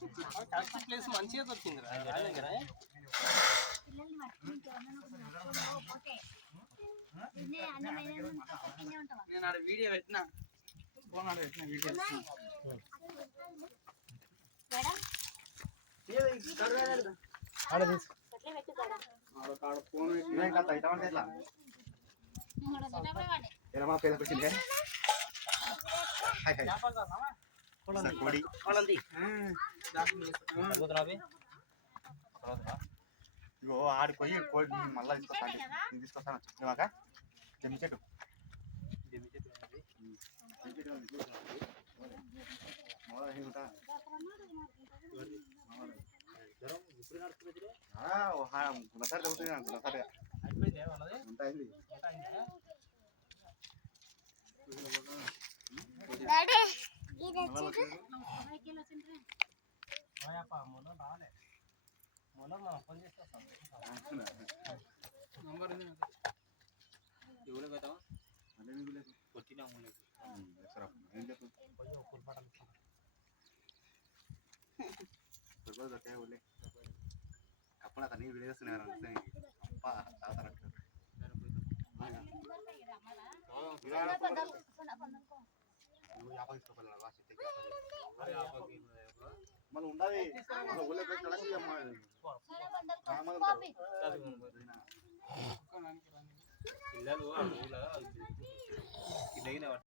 correct place మంచిగా దొరికింది దగ్గర నేను ఆడ వీడియో పెట్టినా ఫోన్ ఆడ పెట్టిన వీడియో ఇగో ఆడిపోయి కోడి మళ్ళీ తీసుకొస్తాను చెప్పినాక జమ్మి చెట్టు గుణసారి చదువుతుంది గుణసారి ఉంటాయి అప్పుడు అతన్ని విడేస్తున్నారు మళ్ళీ ఉండాలి పిల్లలు